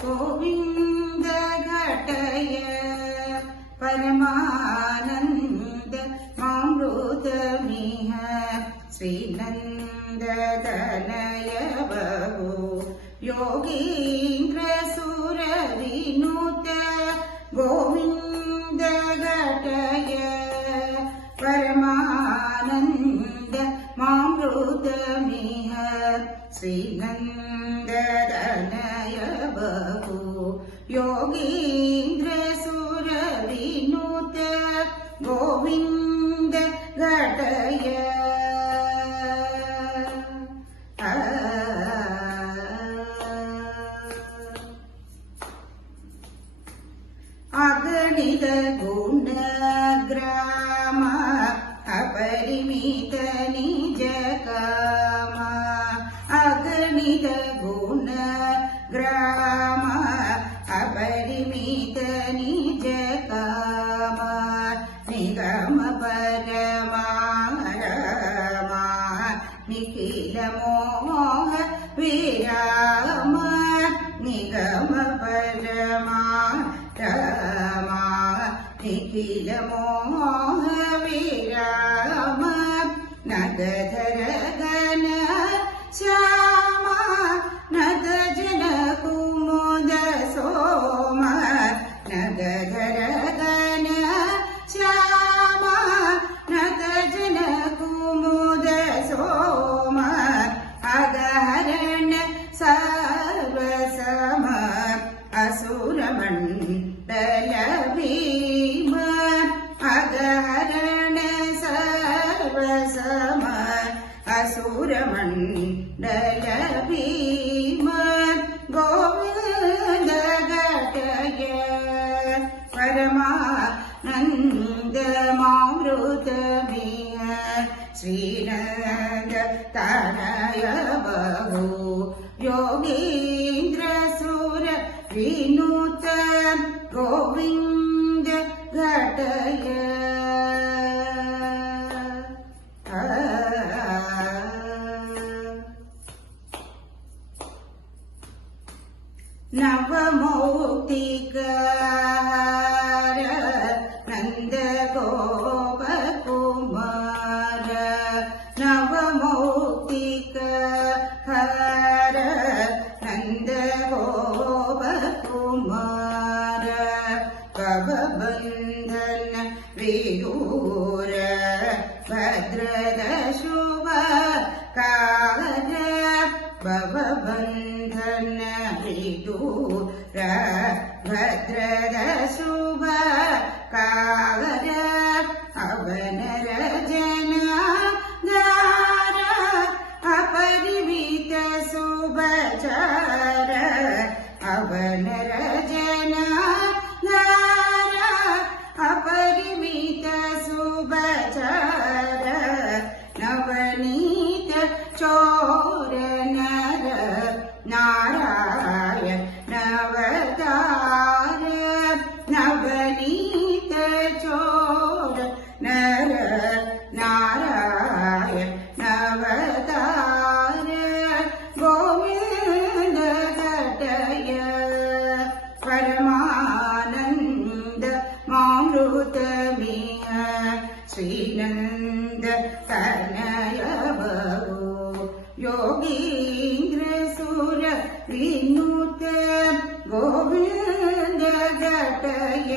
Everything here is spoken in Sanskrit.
गोविन्द घटय परमानन्द मामृतमिह श्रीनन्दतनय बहु योगीन्द्र सुरविनुत गोविन्द घटय परमानन्द मामृतमिह श्रीनन्दतनय बहु योगीन्द्र सुरविनुत गोविन्द घटय अगणित गुणग्राम अपरिमित निज काम अगणित गुणग्राम अपरिमित निज काम निगम परमारमा निखिल मोह विराम निगम परमा रमा निखिल मोह विराम नगधर गण श्याम नग जन कुमुद सोम नगधर गण श्याम नग जन कुमुद सोम अगहरण सर्वसम असुरमण्डल भीम अगहरण सर्वसम असुरमण्डल भीम गोविन्द घटय परमानन्द मामृतमिह श्रीनन्दतनय बहु योगीन्द्र सुरविनुत गोविन्द घटय नवमौक्तिकार नंद गोप कुमार नवमौक्तिकार नंद गोप कुमार भवबन्धन विदूर भद्ರದ शुभ कार्य भवबन्धन विदूर भद्ರದ शुभ कार्य अवनर जन दार अपरिमित शुभचार अवनर जन दार अपरिमित शुभचार नवनीत चोर नर नारायण नवतार नवनीत चोर नर नारायण नवतार गोविन्द घटय परमानन्द मामृतमिह श्रीनन्दतनय बहु योगीन्द्र सुरविनुत गोविन्द घटय